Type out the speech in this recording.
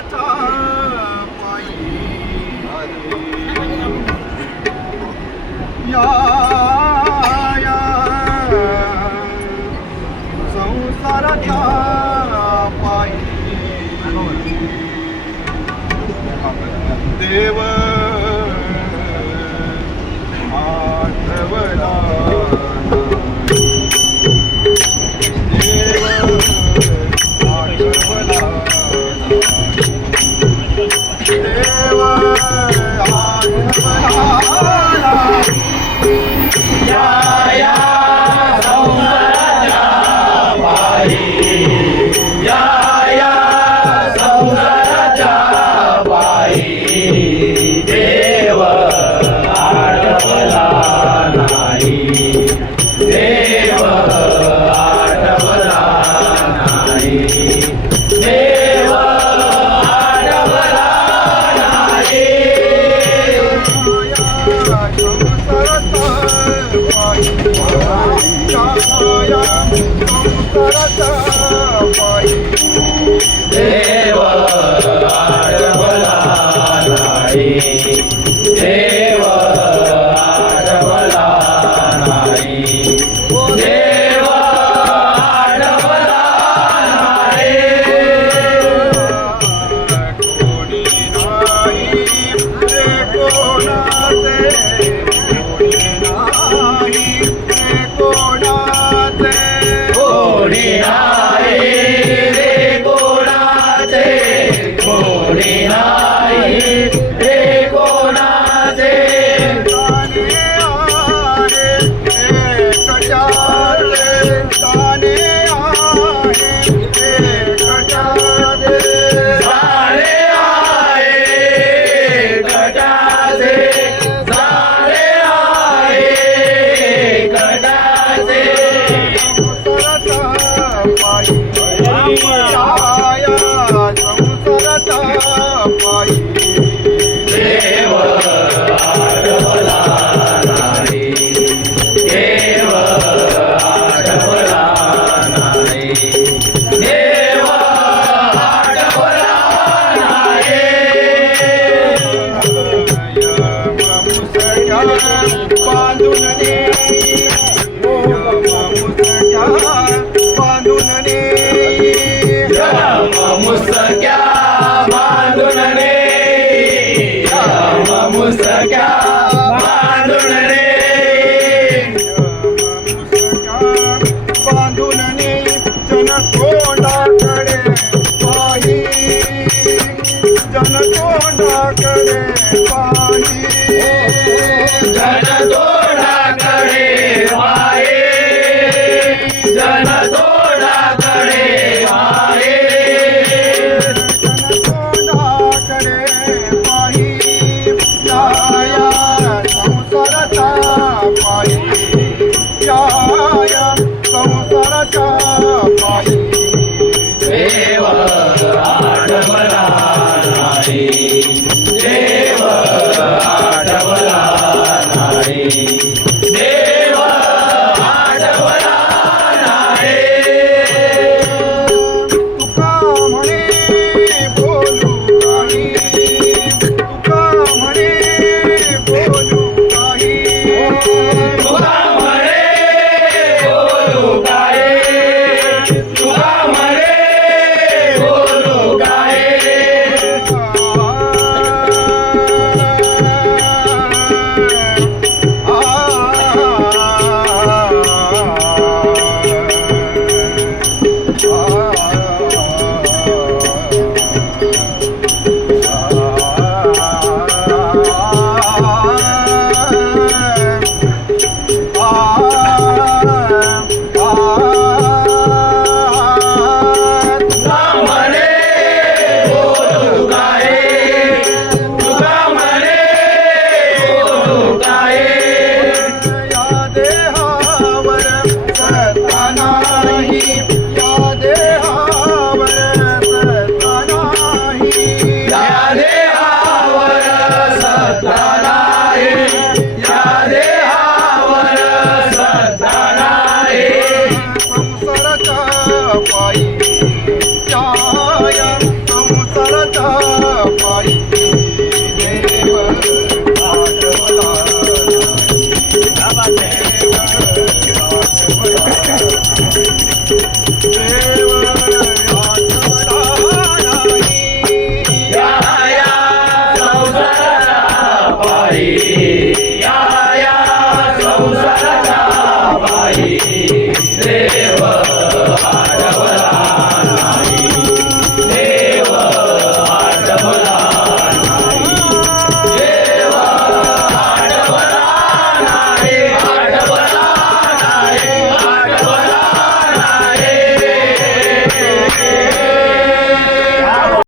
संसाराचा पायी या संसाराचा पायी देव आठवला देव आठवला देव आठवला या संसाराच्या पायी या संसाराच्या पायी देव आठवला नाही देव आठवला नाही देव आठवला नाही देव आठवला नाही देव आठवला नाही देव आठवला नाही कोणी नाही रे कोणाचे कोणी नाही रे कोणाचे कोणी नाही रे कोणाचे कोणी नाही रे कोणाचे ताने आहे एकटाचे ताने आहे एकटाचे ताने आहे एकटाचे संसाराचा पायी संसाराचा पायी देव आठवला नाही देव आठवला नाही देव आठवला नाही मुसक्या बांधून ने मुसक्या बांधून ने मुसक्या बांधून ने मुसक्या बांधून